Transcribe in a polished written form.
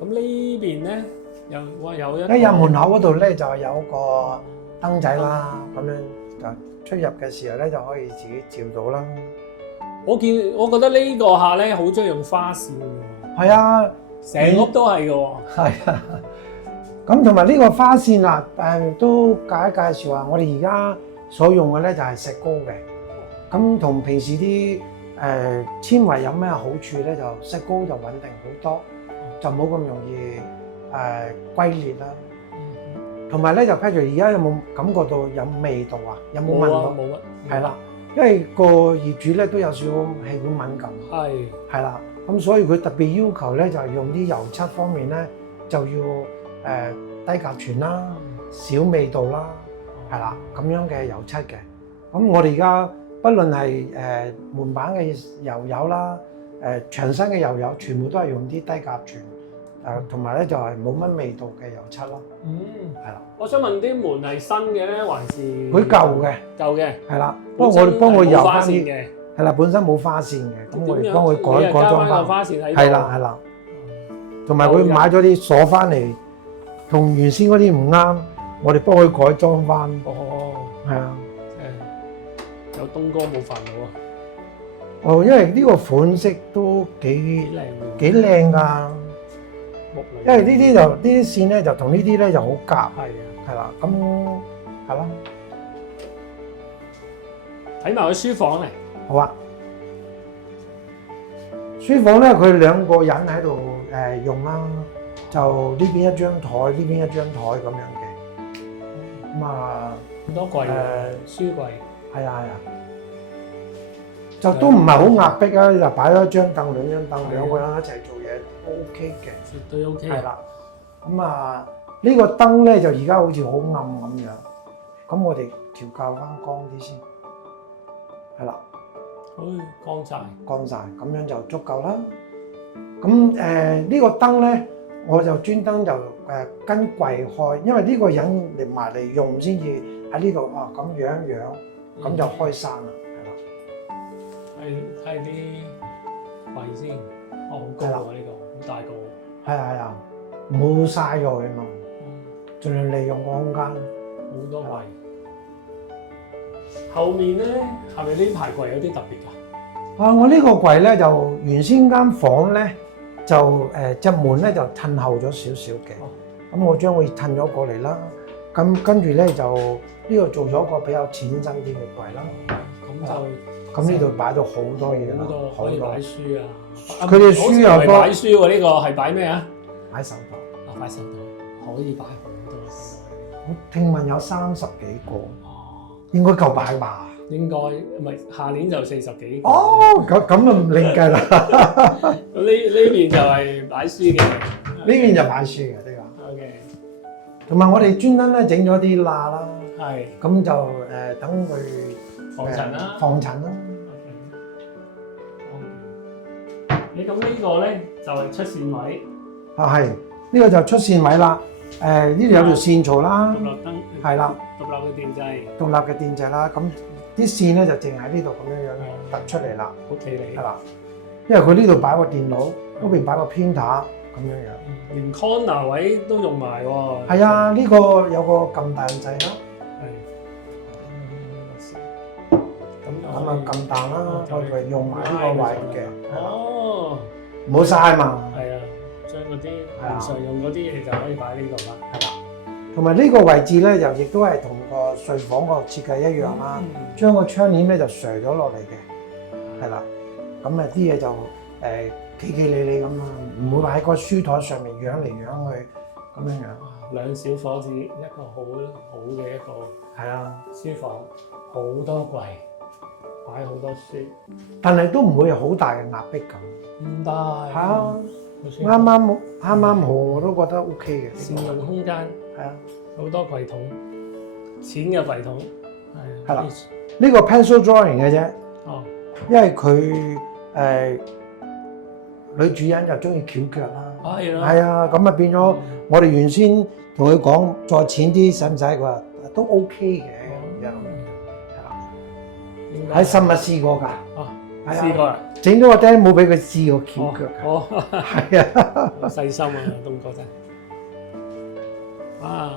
咁呢邊咧有一一入門口嗰度咧就有個燈仔啦，咁樣就出入嘅時候咧就可以自己照到啦。我覺得呢個客咧好中意用花線嘅喎，係啊，成屋都係嘅喎。係啊。咁同埋呢個花線啊，都介紹下，我哋而家所用嘅咧就係石膏嘅。咁同平時啲纖維有咩好處咧？就石膏就穩定好多，就冇咁容易龜裂啦。同埋咧就譬如而家有冇感覺到有味道啊？有冇聞到？冇乜。係啦，因為個業主咧都有少少氣管敏感。係啦，咁所以佢特別要求咧就係用啲油漆方面咧就要低甲醛啦、少味道啦，係啦咁樣嘅油漆嘅。咁我哋而家不論係門板嘅油油啦、牆身嘅油油，全部都係用啲低甲醛，同埋咧就係冇乜味道嘅油漆咯。係啦。我想問啲門係新嘅咧，還是佢舊嘅？舊嘅。係啦，不過我哋幫佢油翻啲。嘅。係啦，本身冇花線嘅，咁我哋幫佢改裝翻。花線喺度。係啦，同埋佢買咗啲鎖翻嚟，同原先嗰啲唔啱，我哋幫佢改裝翻。哦，係啊，有東哥冇煩惱啊！哦，因為呢個款式都幾靚㗎，因為呢啲線咧就同呢啲咧就好夾。係啦，咁係啦。睇埋個書房嚟。好啊，書房咧佢兩個人喺度用啦，就呢邊一張台，呢邊一張台咁樣嘅。咁啊，好多櫃書櫃。係啊，就都唔係好壓迫啊！就擺咗一張凳、兩張凳，兩個人一齊做嘢都 OK 嘅，絕對 OK。係啦，咁啊呢個燈咧就而家好似好暗咁樣，咁我哋調校翻光啲先，係啦。光晒，咁樣就足夠啦。咁呢個燈咧，我就專登就跟櫃開，因為呢個人嚟埋嚟用先至喺呢度啊咁樣，咁就開閂啦，係啦。睇啲櫃先，好高啊呢個，好大個。係啊，唔好嘥咗佢嘛，盡量利用個空間。好多櫃。後面咧，係咪呢排櫃有啲特別㗎？我呢個櫃咧就原先間房咧就隻門咧就褪後咗少少嘅，咁我將會褪咗過嚟啦。咁跟住咧就呢度做咗個比較淺身啲嘅櫃啦。咁呢度擺到好多嘢啦，好多可以擺書啊。佢哋書又多。擺書喎，呢個係擺咩啊？擺手袋。擺手袋可以擺好多。我聽聞有30幾個，應該夠擺吧？應該唔係，下年就40幾個。哦，咁就唔另計啦。呢邊就係擺書嘅，呢邊就擺書嘅呢個。OK。同埋我哋專登咧整咗啲罅啦，係。咁就等佢防塵啦。防塵啦。你咁呢個咧就係出線位。係呢個就出線位啦。呢度有條線槽啦。獨立燈。係啦。獨立嘅電掣。獨立嘅電掣啦，咁啲線咧就淨喺呢度咁樣突出嚟啦。好企理。係啦，因為佢呢度擺個電腦，嗰邊擺個 printer 咁樣樣。連 corner 位都用埋喎。係啊，呢個有個撳大掣啦。咁啊撳大啦，我哋用埋呢個位嘅。哦。唔好嘥嘛。係啊，將嗰啲平常用嗰啲嘢就可以擺呢度啦。係啦。同埋呢個位置咧，又亦都係同個睡房個設計一樣啦。將個窗簾咧就垂咗落嚟嘅，係啦。咁啊啲嘢就企企理理咁啊，唔會話喺個書台上面揚嚟揚去咁樣樣。兩小伙子一個好嘅一個係啊書房，好多櫃，擺好多書，但係都唔會有好大嘅壓迫感。唔大。係啊，啱啱好，我都覺得 OK 嘅。善用空間。係啊，好多櫃桶，淺嘅櫃桶，係啦，呢個 pencil drawing 嘅啫。哦，因為佢女主人就中意翹腳啦。係啊，咁啊變咗我哋原先同佢講再淺啲使唔使？佢話都 OK 嘅咁樣。係啦，喺深物試過㗎。試過啦。整咗個釘冇俾佢試我翹腳。哦，係啊，細心啊，東哥真係。哇！